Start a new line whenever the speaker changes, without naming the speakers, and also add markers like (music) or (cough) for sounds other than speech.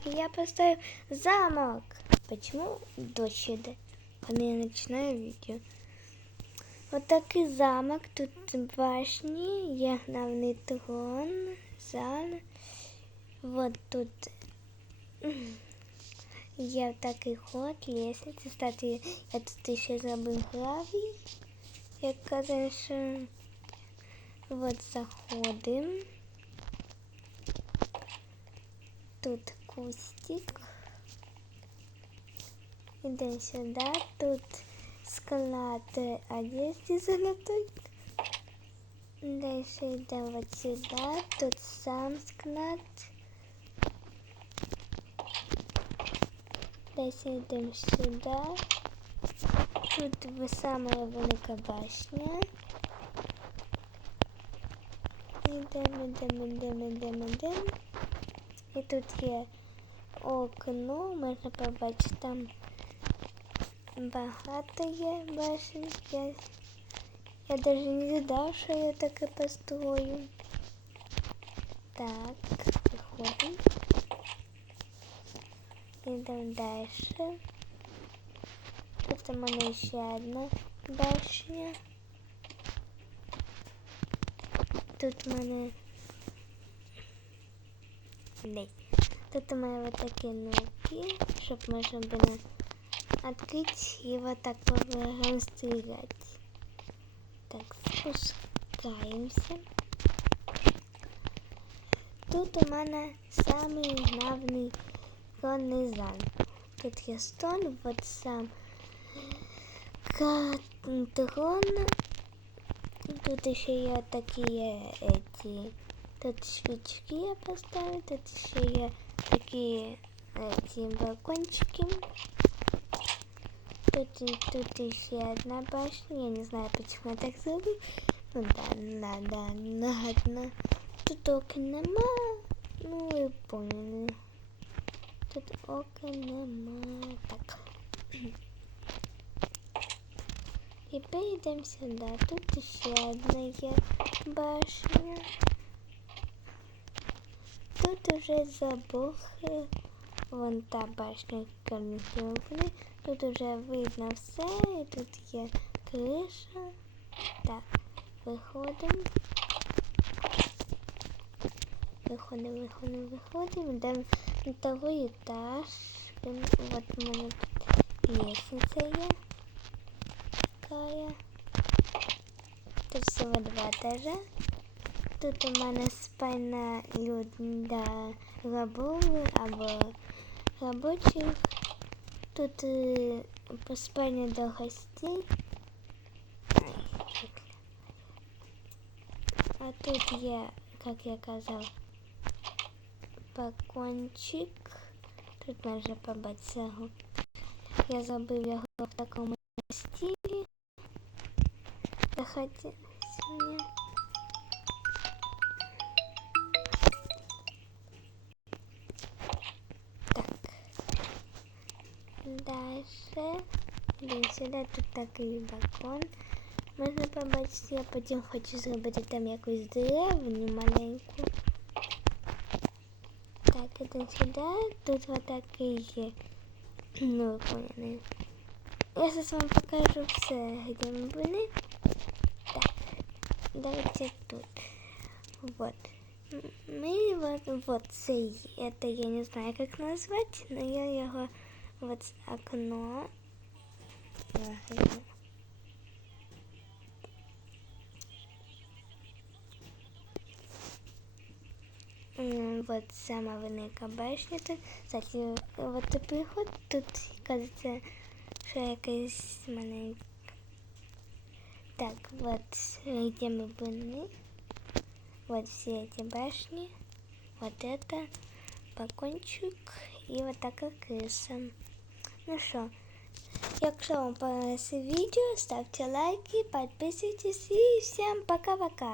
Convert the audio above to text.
Так, я поставил замок. Почему дождь идет, когда я начинаю видео? Вот такий замок, тут башні, є главний трон, зал. Вот тут (clears throat) є такий ход, лестниця. Кстати, я тут ще забив гравій. Як казав, вот заходим. Тут кустик. Идем сюда. Тут склад одежды золотой. Дальше идем вот сюда. Тут сам склад. Дальше идем сюда. Тут самая велика башня. Ідемо, ідемо, ідемо, ідемо, ідемо. І тут є окно, можна побачити там багато є башен. Я, даже не знав, що я таке построю. Так, виходимо. Йдемо далі. Тут у мене ще одна башня. Тут у мене не. Тут у мене вот такі науки, щоб можна було відкрити і вот так по врагам стріляти. Так, спускаємося. Тут у мене самий главний конний зал. Тут є стол, вот сам трон. Тут ще є такі эти. Тут свічки я поставлю, тут ще є такі эти балкончики. Тут, тут ще одна башня, я не знаю, почему я так зробив. Ну да, да, да, ладно. Тут окон нема, ну ви поняли. Тут окон нема. Так. І перейдемо сюди. Тут ще одна є башня. Тут уже забух. Вон та башня камінки. Тут уже видно все. І тут є криша. Так, виходимо. Виходимо, виходимо, виходимо. Йдемо на другий етаж. Вот у мене тут лестниця є. Такая. Тут всего два этажа. Тут у мене спальня для рабов або робочих. Тут е, спальня для гостей. А тут є, як я казав, балкончик. Тут можна побачити його. Я забив його в такому стилі. Заходите мне. Дальше. Йдемо сюди, тут такий балкон. Можна побачити, я потім хочу зробити там якусь деревню маленьку. Так, ідемо сюди. Тут вот такий, (clears throat) ну, поняли. Я сейчас вам покажу все, где мы были. Так, давайте тут. Вот. Мы вот, вот цей, это я не знаю, как назвать, но я его вот окно. Вот сама велика башня. Кстати, вот приход, тут, кажется, що якийсь маленький. Так, вот где мы были. Вот все эти башни. Вот это балкончик и вот такая крыса. Ну что, якщо вам понравилось видео, ставьте лайки, подписывайтесь и всем пока-пока.